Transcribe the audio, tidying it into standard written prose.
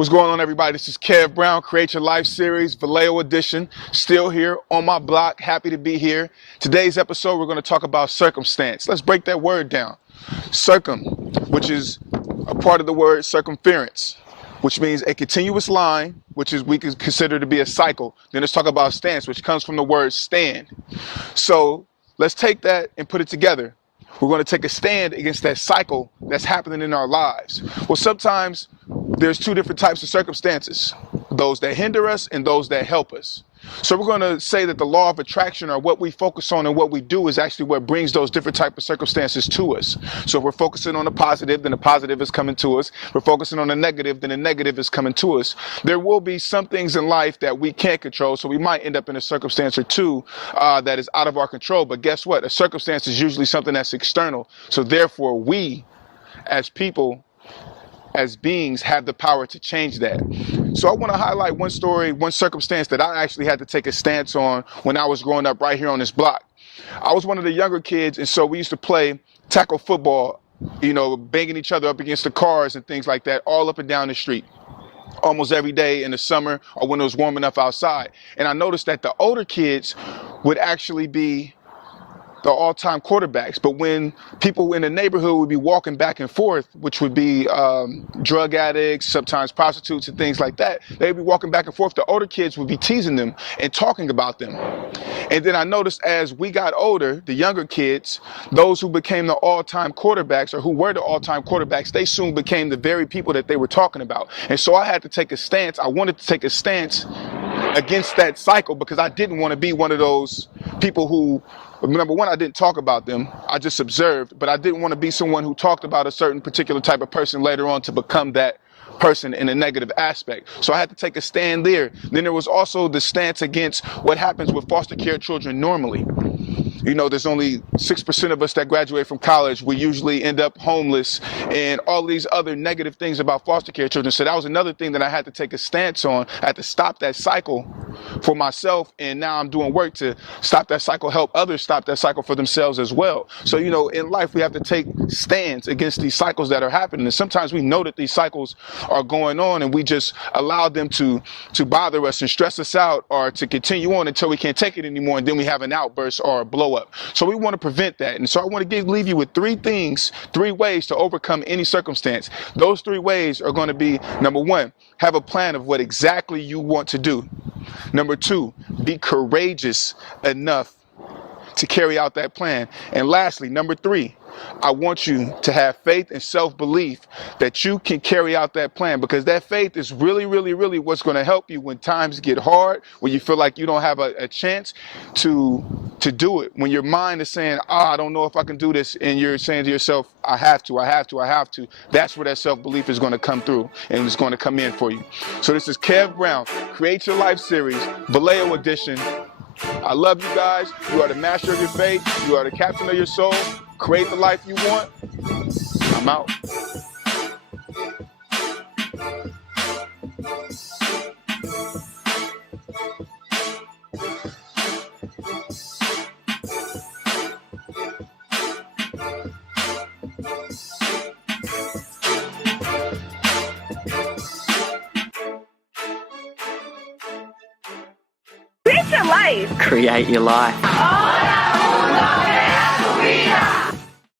What's going on, everybody? This is Kev Brown, Create Your Life series, Vallejo Edition. Still here on my block, happy to be here. Today's episode, we're going to talk about circumstance. Let's break that word down. Circum, which is a part of the word circumference, which means a continuous line, which is we could consider to be a cycle. Then let's talk about stance, which comes from the word stand. So let's take that and put it together. We're going to take a stand against that cycle that's happening in our lives. Well, sometimes there's two different types of circumstances, those that hinder us and those that help us. So we're going to say that the law of attraction, or what we focus on and what we do, is actually what brings those different types of circumstances to us. So if we're focusing on the positive, then the positive is coming to us. If we're focusing on the negative, then the negative is coming to us. There will be some things in life that we can't control, so we might end up in a circumstance or two that is out of our control. But guess what? A circumstance is usually something that's external. So therefore, we as people, as beings, have the power to change that. So I want to highlight one story, one circumstance that I actually had to take a stance on when I was growing up right here on this block. I was one of the younger kids, and so we used to play tackle football, you know, banging each other up against the cars and things like that, all up and down the street, almost every day in the summer or when it was warm enough outside. And I noticed that the older kids would actually be the all-time quarterbacks, but when people in the neighborhood would be walking back and forth, which would be drug addicts, sometimes prostitutes and things like that, they'd be walking back and forth, the older kids would be teasing them and talking about them. And then I noticed as we got older, the younger kids, those who became the all-time quarterbacks, or who were the all-time quarterbacks, they soon became the very people that they were talking about. And so I had to take a stance. I wanted to take a stance against that cycle, because I didn't want to be one of those people who, number one, I didn't talk about them, I just observed, but I didn't want to be someone who talked about a certain particular type of person later on to become that person in a negative aspect. So I had to take a stand there. Then there was also the stance against what happens with foster care children normally. You know, there's only 6% of us that graduate from college. We usually end up homeless and all these other negative things about foster care children. So that was another thing that I had to take a stance on. I had to stop that cycle for myself, and now I'm doing work to stop that cycle, help others stop that cycle for themselves as well. So, you know, in life, we have to take stands against these cycles that are happening. And sometimes we know that these cycles are going on, and we just allow them to bother us and stress us out, or to continue on until we can't take it anymore, and then we have an outburst or a blow up. So we want to prevent that. And so I want to leave you with three ways to overcome any circumstance. Those three ways are going to be, number one, have a plan of what exactly you want to do. Number two, be courageous enough to carry out that plan. And lastly, number three, I want you to have faith and self-belief that you can carry out that plan, because that faith is really, really, really what's going to help you when times get hard, when you feel like you don't have a chance to do it. When your mind is saying, I don't know if I can do this, and you're saying to yourself, I have to. That's where that self-belief is going to come through, and it's going to come in for you. So this is Kev Brown, Create Your Life series, Vallejo Edition. I love you guys. You are the master of your fate. You are the captain of your soul. Create the life you want. I'm out. Create your life. Create your life.